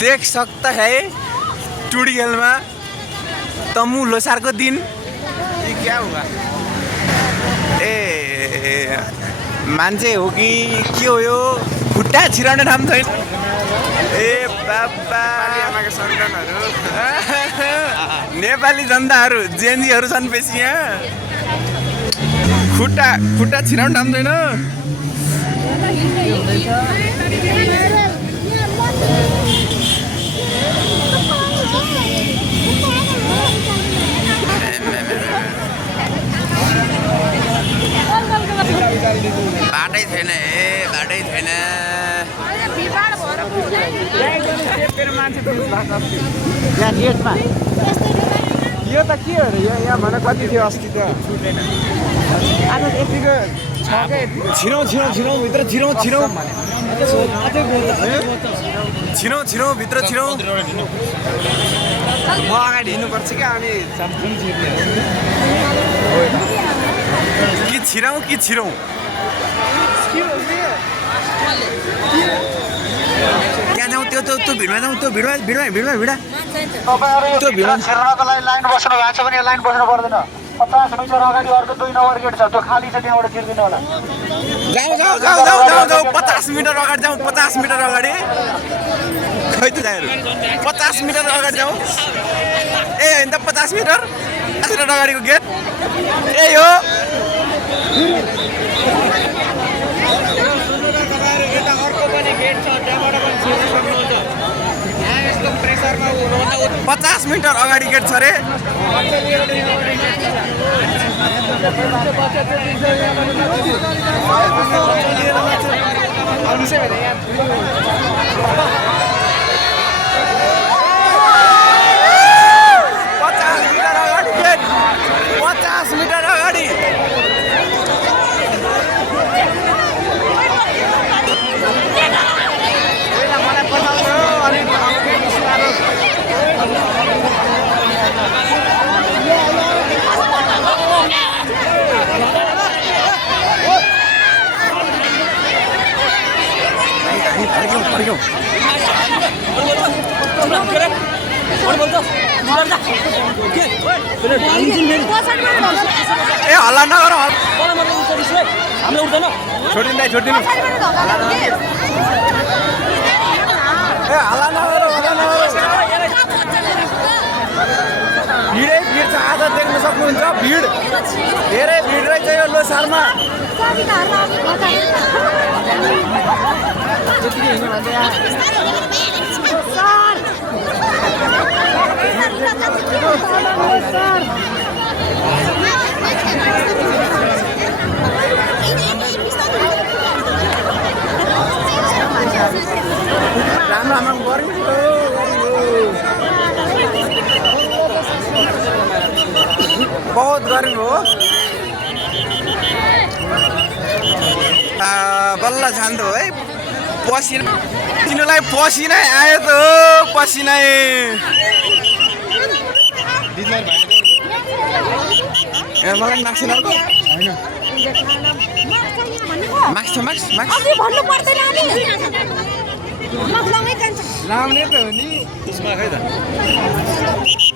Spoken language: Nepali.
देख सकता है टुडियल में तमु लोसार को दिन ये क्या हुआ ए मान्छे हो कि के हो यो खुट्टा छिराउने ठाउँ छैन ए बाबा नेपाली जनताहरू जेएनजीहरू छन् बेसी यहाँ खुट्टा छिराउने ठाउँ छैन बाटै छैन बाटै छैन यहाँ गेटमा यो त के हो र यहाँ भन कति थियो अस्ति त आज यतिको छ क्या छिरौँ भित्र छिरौँ भित्र छिरौँ म अगाडि हिँड्नुपर्छ क्या अनि कि छिरौँ त्यहाँ जाउँ त्यो भिडमा जाउँ त्यो भिडमा त्यो भिड छिर्नको लागि लाइन बस्नु भएको छ भने लाइन बस्नु पर्दैन 50 मिटर अगाडि अर्को 2 नम्बर गेट छ त्यो खाली छ त्यहाँबाट छिर्दिनु होला जाउँ 50 मिटर अगाडि जाउँ 50 मिटर अगाडि खै त जाहरू 50 मिटर अगाडि जाउँ ए होइन त 50 मिटर अगाडिको गेट ए हो अर्को पनि गेट छ त्यहाँबाट पनि छिर्न सक्नुहुन्छ यहाँ यस्तो प्रेसरमा हुनुभन्दा 50 मिटर अगाडि गेट छ रे ए हल्ला नगर छोडिदिनु ए हल्ला नगर भिडै भिड छ आज देख्न सक्नुहुन्छ भिड धेरै भिड रहेछ यो लोसारमा राम्रो बहुत गर्मी हो बल्ल जान्दो है पसिना तिनीलाई पसिनै आयो त पसिनै मलाई माक्सिन अर्को भन्नु पर्दैन लाउने त हो नि उसमा खै त